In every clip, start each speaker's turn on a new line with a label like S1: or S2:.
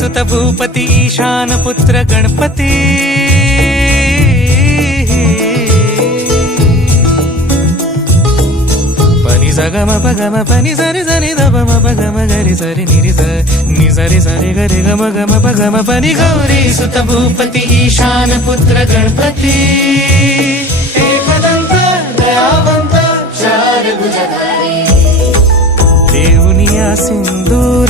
S1: సుత భూపతి ఈశానపుత్ర గణపతి. గమ పగమ పని సరి సరి దమ పగమ గరి సరి నిరి సరి సరి సరి గరి గమ గమ పగమ పని గౌరీ సుత భూపతి ఈశాన పుత్ర గణపతి. దయావంత దేవుని ఆ సింధూర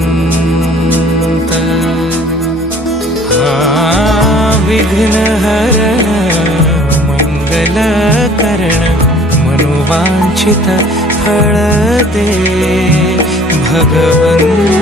S1: विघ्नह मङ्गलकरण मनोवाञ्छित फलदे भगवन्